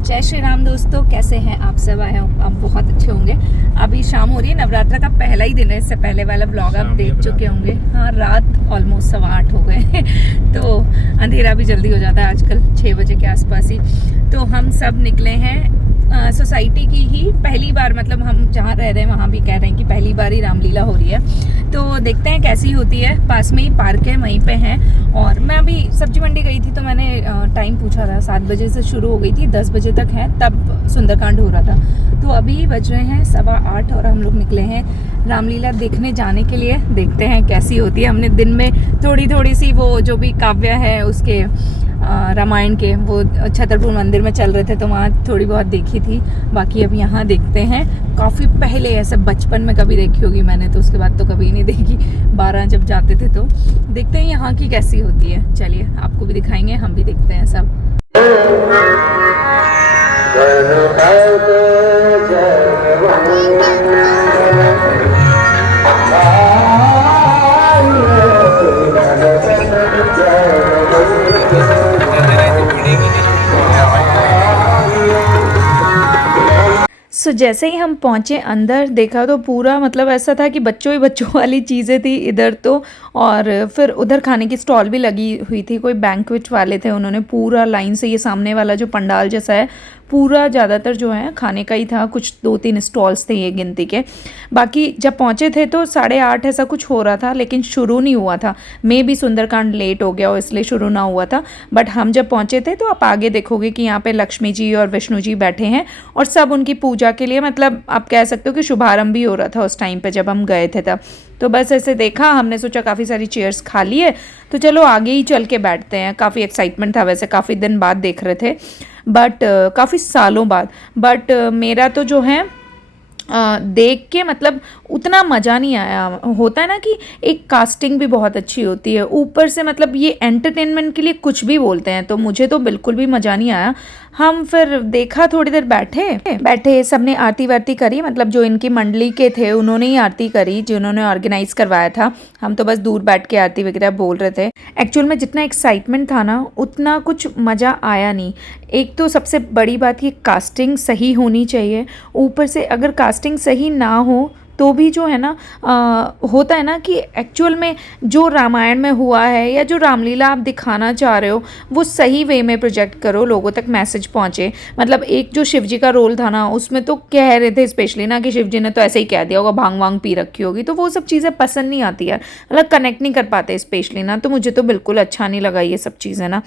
जय श्री राम दोस्तों, कैसे हैं आप सब? आए हो आप बहुत अच्छे होंगे। अभी शाम हो रही है, नवरात्र का पहला ही दिन है। इससे पहले वाला ब्लॉग आप देख चुके होंगे। हाँ, रात ऑलमोस्ट 8:15 हो गए तो अंधेरा भी जल्दी हो जाता है आजकल, 6 बजे के आसपास ही। तो हम सब निकले हैं सोसाइटी की ही पहली बार, मतलब हम जहाँ रह रहे हैं वहाँ भी कह रहे हैं कि पहली बार ही रामलीला हो रही है। तो देखते हैं कैसी होती है। पास में ही पार्क है, वहीं पे हैं। और मैं अभी सब्जी मंडी गई थी तो मैंने टाइम पूछा था, 7 बजे से शुरू हो गई थी, 10 बजे तक है, तब सुंदरकांड हो रहा था। तो अभी बज रहे हैं 8:15 और हम लोग निकले हैं रामलीला देखने जाने के लिए। देखते हैं कैसी होती है। हमने दिन में थोड़ी सी वो जो भी काव्य है उसके रामायण के वो छतरपुर मंदिर में चल रहे थे तो वहाँ थोड़ी बहुत देखी थी। बाकी अब यहाँ देखते हैं। काफ़ी पहले, ऐसे बचपन में कभी देखी होगी मैंने, तो उसके बाद तो कभी नहीं देखी। 12 जब जाते थे तो देखते हैं यहाँ की कैसी होती है। चलिए आपको भी दिखाएंगे, हम भी देखते हैं सब। जैसे ही हम पहुँचे अंदर, देखा तो पूरा मतलब ऐसा था कि बच्चों ही बच्चों वाली चीज़ें थी इधर तो। और फिर उधर खाने की स्टॉल भी लगी हुई थी, कोई बैंक्वेट वाले थे, उन्होंने पूरा लाइन से, ये सामने वाला जो पंडाल जैसा है पूरा ज़्यादातर जो है खाने का ही था। कुछ 2-3 स्टॉल्स थे ये गिनती के। बाकी जब पहुँचे थे तो 8:30 ऐसा कुछ हो रहा था, लेकिन शुरू नहीं हुआ था। मे भी सुंदरकांड लेट हो गया और इसलिए शुरू ना हुआ था। बट हम जब पहुँचे थे तो आप आगे देखोगे कि यहाँ पे लक्ष्मी जी और विष्णु जी बैठे हैं और सब उनकी पूजा के लिए, मतलब आप कह सकते हो कि शुभारंभ भी हो रहा था उस टाइम पे जब हम गए थे तब। तो बस ऐसे देखा, हमने सोचा काफ़ी सारी चेयर्स खाली है तो चलो आगे ही चल के बैठते हैं। काफ़ी एक्साइटमेंट था, वैसे काफ़ी दिन बाद देख रहे थे, बट काफ़ी सालों बाद। बट मेरा तो जो है देख के मतलब उतना मज़ा नहीं आया। होता है ना कि एक कास्टिंग भी बहुत अच्छी होती है, ऊपर से मतलब ये एंटरटेनमेंट के लिए कुछ भी बोलते हैं, तो मुझे तो बिल्कुल भी मज़ा नहीं आया। हम फिर देखा, थोड़ी देर बैठे सबने आरती वारती करी, मतलब जो इनकी मंडली के थे उन्होंने ही आरती करी, जिन्होंने ऑर्गेनाइज करवाया था। हम तो बस दूर बैठ के आरती वगैरह बोल रहे थे। एक्चुअल में जितना एक्साइटमेंट था ना, उतना कुछ मज़ा आया नहीं। एक तो सबसे बड़ी बात ये कास्टिंग सही होनी चाहिए। ऊपर से अगर कास्टिंग सही ना हो तो भी जो है ना होता है ना कि एक्चुअल में जो रामायण में हुआ है या जो रामलीला आप दिखाना चाह रहे हो वो सही वे में प्रोजेक्ट करो, लोगों तक मैसेज पहुँचे। मतलब एक जो शिव जी का रोल था ना, उसमें तो कह रहे थे स्पेशली ना कि शिव जी ने तो ऐसे ही कह दिया होगा, भांग वांग पी रखी होगी, तो वो सब चीज़ें पसंद नहीं आती यार, मतलब कनेक्ट नहीं कर पाते स्पेशली ना। तो मुझे तो बिल्कुल अच्छा नहीं लगा ये सब चीज़ें ना।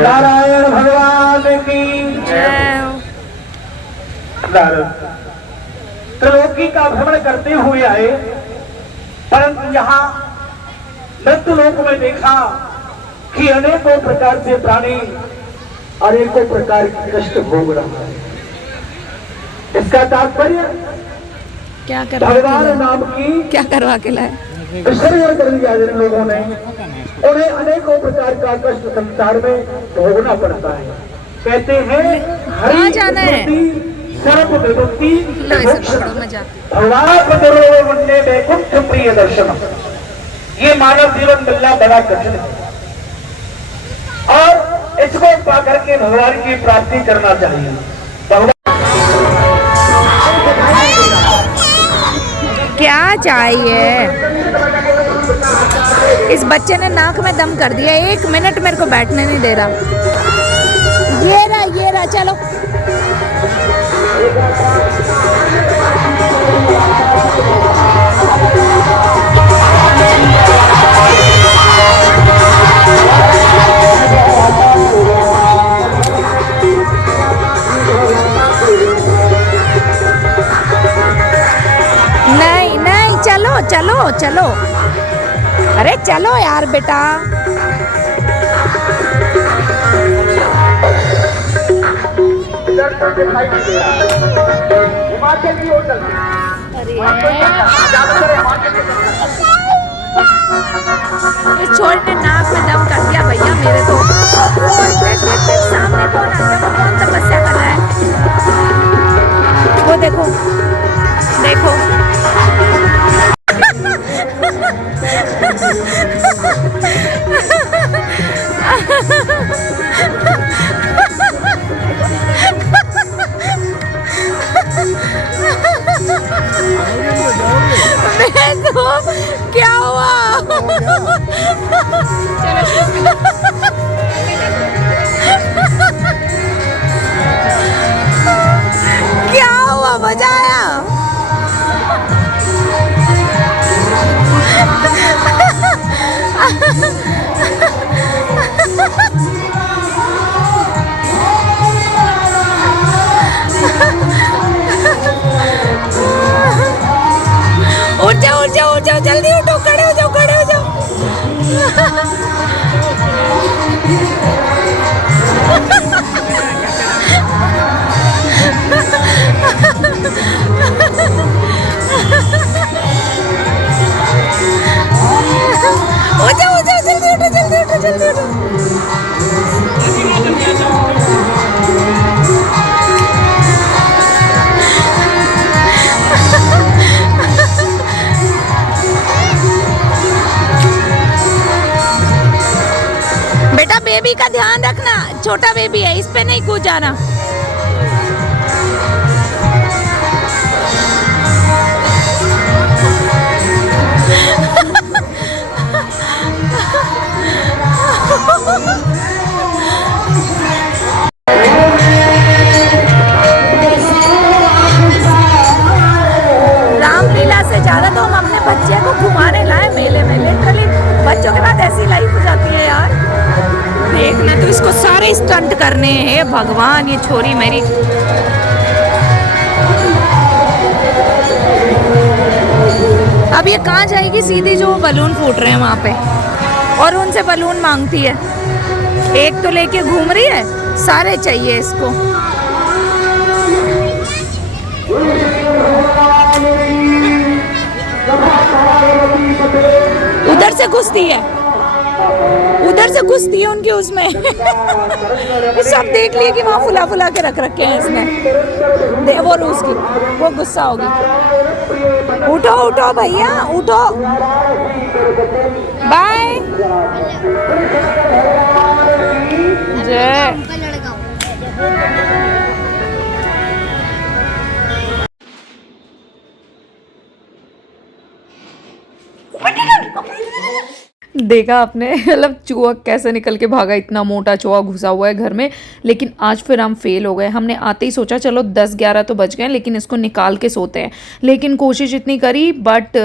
नारायण भगवान की जय। त्रिलोकी का भ्रमण करते हुए आए, परंतु यहाँ नृत्य लोक में देखा कि अनेकों प्रकार से प्राणी अनेकों प्रकार के कष्ट भोग रहा है। इसका तात्पर्य क्या करवा भगवान नाम की क्या करवा के लाए, विसर्जन कर दिया जिन लोगों ने, उन्हें अनेकों प्रकार का कष्ट संसार में भोगना पड़ता है। कहते हैं कहाँ जाना है? सर्प विभक्ति लो इसे पकड़ो, मैं जाती हूँ। भवापदरो वंदे वैकुंठ प्रिय दर्शन। ये मानव जीवन मिलना बड़ा कठिन है और इसको पा करके भगवान की प्राप्ति करना चाहिए। भगवान क्या चाहिए? इस बच्चे ने नाक में दम कर दिया, 1 मिनट मेरे को बैठने नहीं दे रहा। ये रहा चलो। नहीं चलो। अरे चलो यार बेटा। हिमाचल की होटल छोड़ ने नाक में दम कर दिया भैया मेरे तो। सामने कौन आता है? कौन तपस्या कर रहा है? वो देखो। क्या हुआ? क्या हुआ? मजा आया? उठ जाओ जल्दी उठो, खड़े हो जाओ। जल्दी उठो। बेटा बेबी का ध्यान रखना, छोटा बेबी है, इस पे नहीं कूद जाना। रामलीला से ज्यादा तो हम अपने बच्चे को घुमाने लाए मेले में। लिटरली बच्चों के बाद ऐसी लाइफ हो जाती है यार। देखना तो इसको सारे स्टंट करने हैं। भगवान, ये छोरी मेरी। अब ये कहाँ जाएगी? सीधी जो बलून फूट रहे हैं वहाँ पे, और उनसे बलून मांगती है। एक तो लेके घूम रही है, सारे चाहिए इसको। उधर से घुसती है उनके उसमें। सब देख लिए कि वहाँ फुला के रख रखे हैं इसने। दे वो उसकी वो गुस्सा होगी। उठो भैया उठो। बाय जय। देखा आपने, मतलब चूहा कैसे निकल के भागा। इतना मोटा चूहा घुसा हुआ है घर में। लेकिन आज फिर हम फेल हो गए। हमने आते ही सोचा चलो 10-11 तो बज गए, लेकिन इसको निकाल के सोते हैं। लेकिन कोशिश इतनी करी बट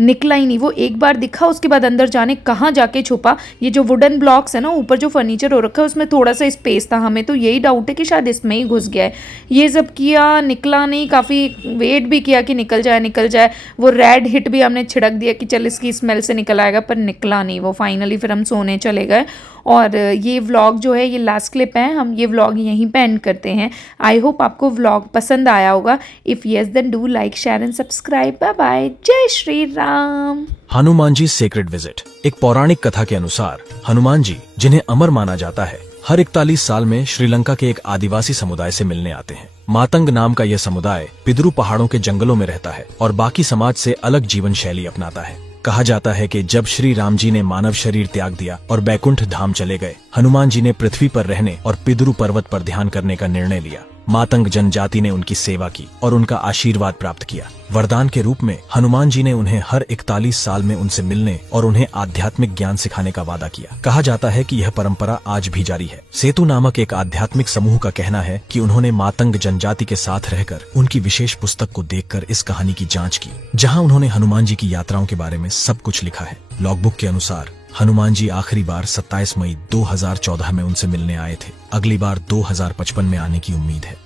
निकला ही नहीं। वो एक बार दिखा, उसके बाद अंदर जाने कहाँ जाके छुपा। ये जो वुडन ब्लॉक्स है ना, ऊपर जो फर्नीचर हो रखा है उसमें थोड़ा सा स्पेस था। हमें तो यही डाउट है कि शायद इसमें ही घुस गया है। ये सब किया, निकला नहीं। काफ़ी वेट भी किया कि निकल जाए। वो रेड हिट भी हमने छिड़क दिया कि चल इसकी स्मेल से निकल आएगा, पर निकला नहीं वो। फाइनली फिर हम सोने चले गए। और ये व्लॉग जो है, ये लास्ट क्लिप है। हम ये व्लॉग यहीं पे एंड करते हैं। आई होप आपको व्लॉग पसंद आया होगा। If yes then do like, share and subscribe. Bye bye. जय श्री राम। Hanuman ji sacred visit. एक पौराणिक कथा के अनुसार हनुमान जी, जिन्हें अमर माना जाता है, हर 41 साल में श्रीलंका के एक आदिवासी समुदाय से मिलने आते हैं। मातंग नाम का यह समुदाय पिदरू पहाड़ों के जंगलों में रहता है और बाकी समाज से अलग जीवन शैली अपनाता है। कहा जाता है कि जब श्री राम जी ने मानव शरीर त्याग दिया और बैकुंठ धाम चले गए, हनुमान जी ने पृथ्वी पर रहने और पिदरू पर्वत पर ध्यान करने का निर्णय लिया। मातंग जनजाति ने उनकी सेवा की और उनका आशीर्वाद प्राप्त किया। वरदान के रूप में हनुमान जी ने उन्हें हर 41 साल में उनसे मिलने और उन्हें आध्यात्मिक ज्ञान सिखाने का वादा किया। कहा जाता है कि यह परंपरा आज भी जारी है। सेतु नामक एक आध्यात्मिक समूह का कहना है कि उन्होंने मातंग जनजाति के साथ रहकर उनकी विशेष पुस्तक को देखकर इस कहानी की जांच की, जहां उन्होंने हनुमान जी की यात्राओं के बारे में सब कुछ लिखा है। लॉगबुक के अनुसार हनुमान जी आखिरी बार 27 मई 2014 में उनसे मिलने आए थे। अगली बार 2055 में आने की उम्मीद है।